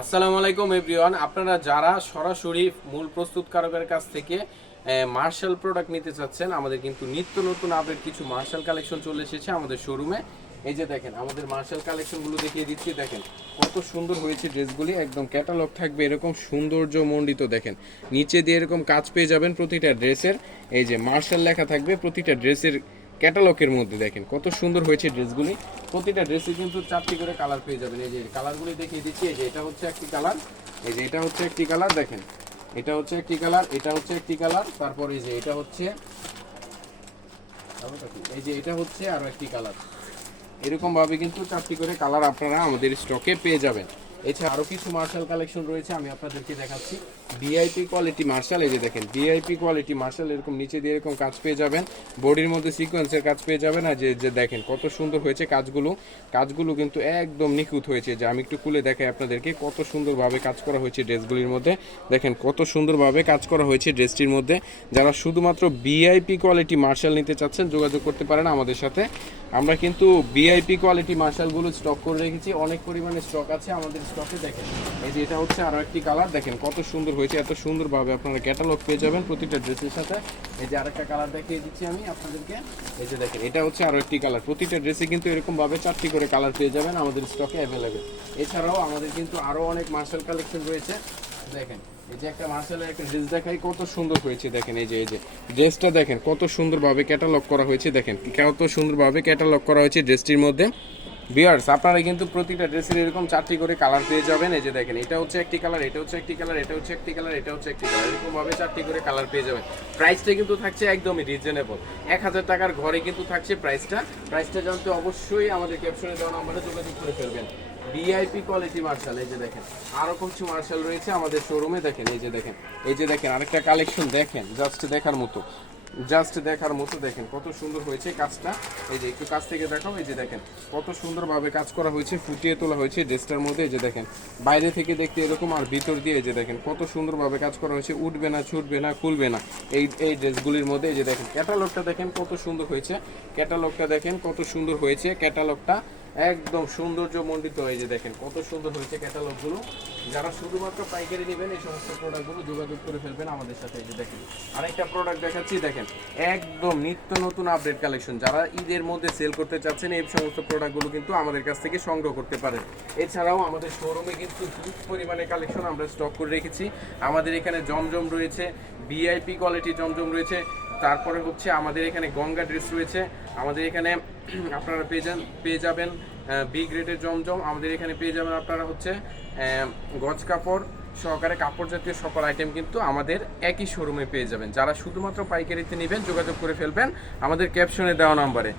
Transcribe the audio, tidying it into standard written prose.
আসসালামু আলাইকুম এভরিওয়ান। আপনারা যারা সরাসরি মূল প্রস্তুতকারকের কাছ থেকে মার্শাল প্রোডাক্ট নিতে চাচ্ছেন, আমাদের কিন্তু নিত্য নতুন আপডেট কিছু মার্শাল কালেকশন চলে এসেছে আমাদের শোরুমে। এই যে দেখেন আমাদের মার্শাল কালেকশনগুলো দেখিয়ে দিচ্ছি। দেখেন কত সুন্দর হয়েছে ড্রেসগুলি, একদম ক্যাটালগ থাকবে এরকম সৌন্দর্য মণ্ডিত। দেখেন নিচে দিয়ে এরকম কাজ পেয়ে যাবেন প্রতিটা ড্রেসের। এই যে মার্শাল লেখা থাকবে প্রতিটা ড্রেসের ক্যাটালগের মধ্যে। দেখেন কত সুন্দর হয়েছে ড্রেসগুলি, প্রতিটা ড্রেসে কিন্তু 4টি করে কালার পেয়ে যাবেন। এই যে কালারগুলি দেখিয়ে দিচ্ছি। এই যে এটা হচ্ছে একটি কালার, এই যে এটা হচ্ছে একটি কালার, দেখেন এটা হচ্ছে একটি কালার, এটা হচ্ছে একটি কালার, তারপর এই যে এটা হচ্ছে, এই যে এটা হচ্ছে আরো একটি কালার। এরকম ভাবে কিন্তু 4টি করে কালার আপনারা আমাদের স্টকে পেয়ে যাবেন। এছাড়া আরো কিছু মার্শাল কালেকশন রয়েছে, আমি আপনাদেরকে দেখাচ্ছি। ভিআইপি কোয়ালিটি মার্শাল, এই যে দেখেন ভিআইপি কোয়ালিটি মার্শাল, এরকম নিচে দিয়ে এরকম কাজ পেয়ে যাবেন, বডির মধ্যে সিকোয়েন্সের কাজ পেয়ে যাবেন। আর যে দেখেন কত সুন্দর হয়েছে কাজগুলো কিন্তু একদম নিখুঁত হয়েছে। যে আমি একটু খুলে দেখাই আপনাদেরকে কত সুন্দরভাবে কাজ করা হয়েছে ড্রেসগুলির মধ্যে। দেখেন কত সুন্দরভাবে কাজ করা হয়েছে ড্রেসটির মধ্যে। যারা শুধুমাত্র ভিআইপি কোয়ালিটি মার্শাল নিতে চাচ্ছেন যোগাযোগ করতে পারেন আমাদের সাথে। আমরা কিন্তু ভিআইপি কোয়ালিটি মার্শালগুলো স্টক করে রেখেছি, অনেক পরিমাণে স্টক আছে আমাদের স্টকে। দেখেন এই যে এটা হচ্ছে আরো একটি কালার, দেখেন কত সুন্দর হয়েছে, এত সুন্দরভাবে আপনারা ক্যাটালগ পেয়ে যাবেন প্রতিটা ড্রেসের সাথে। এই যে আরেকটা কালার দেখিয়ে দিচ্ছি আমি আপনাদেরকে। এই যে দেখেন এটা হচ্ছে আরো একটি কালার, প্রতিটা ড্রেসে কিন্তু এরকম ভাবে 4টি করে কালার পেয়ে যাবেন আমাদের স্টকে অ্যাভেলেবেল। এছাড়াও আমাদের কিন্তু আরো অনেক মার্শাল কালেকশন রয়েছে। দেখেন এই যে একটা মার্শালের একটা ড্রেস দেখাই, কত সুন্দর হয়েছে। দেখেন এই যে ড্রেসটা দেখেন কত সুন্দরভাবে ক্যাটালগ করা হয়েছে। দেখেন কত সুন্দরভাবে ক্যাটালগ করা হয়েছে ড্রেসটির মধ্যে। ভিউয়ার্স আপনারা কিন্তু প্রতিটা ড্রেসের এরকম 4টি করে কালার পেয়ে যাবেন। এই যে দেখেন এটা হচ্ছে একটি কালার, এটা হচ্ছে একটি কালার, এটা হচ্ছে একটি কালার, এটা হচ্ছে একটি কালার, এরকম ভাবে 4টি করে কালার পেয়ে যাবেন। প্রাইসটা কিন্তু থাকছে একদমই রিজনেবল, 1000 টাকার ঘরে কিন্তু থাকছে প্রাইসটা জানতে অবশ্যই আমাদের ক্যাপশনে দেওয়া নম্বরে যোগাযোগ করে ফেলবেন। ভিআইপি কোয়ালিটি মার্শাল, এই যে দেখেন আরো কিছু মার্শাল রয়েছে আমাদের শোরুমে। দেখেন এই যে দেখেন আরেকটা কালেকশন, দেখেন জাস্ট দেখার মতো দেখেন কত সুন্দর হয়েছে কাজটা। এই যে একটু কাছ থেকে দেখাও। এই যে দেখেন কত সুন্দরভাবে কাজ করা হয়েছে, ফুটিয়ে তোলা হয়েছে ড্রেসটার মধ্যে। এই যে দেখেন বাইরে থেকে দেখতে এরকম, আর ভিতর দিয়ে এই যে দেখেন কত সুন্দরভাবে কাজ করা হয়েছে, উঠবে না, ছুটবে না, খুলবে না এই ড্রেসগুলির মধ্যে। এই যে দেখেন ক্যাটালগটা দেখেন কত সুন্দর হয়েছে, ক্যাটালগটা একদম সৌন্দর্যমণ্ডিত। এই যে দেখেন কত সুন্দর হয়েছে ক্যাটালগুলো। যারা শুধুমাত্র পাইকারি নেবেন এই সমস্ত প্রোডাক্টগুলো যোগাযোগ করে ফেলবেন আমাদের সাথে। এই যে দেখেন আরেকটা প্রোডাক্ট দেখাচ্ছি, দেখেন একদম নিত্য নতুন আপডেট কালেকশন। যারা ঈদের মধ্যে সেল করতে চাচ্ছেন এই সমস্ত প্রোডাক্টগুলো কিন্তু আমাদের কাছ থেকে সংগ্রহ করতে পারেন। এছাড়াও আমাদের শোরুমে কিন্তু হিউজ পরিমাণে কালেকশন আমরা স্টক করে রেখেছি। আমাদের এখানে জমজম রয়েছে, ভিআইপি কোয়ালিটি জমজম রয়েছে, তারপরে হচ্ছে আমাদের এখানে গঙ্গা ড্রেস রয়েছে, আমাদের এখানে আপনারা পেয়ে যাবেন বি গ্রেডের জমজম, আমাদের এখানে পেয়ে যাবেন আপনারা হচ্ছে গজ কাপড় সহকারে কাপড় জাতীয় সকল আইটেম কিন্তু আমাদের একই শোরুমে পেয়ে যাবেন। যারা শুধুমাত্র পাইকারিতে নেবেন যোগাযোগ করে ফেলবেন আমাদের ক্যাপশনে দেওয়া নাম্বারে।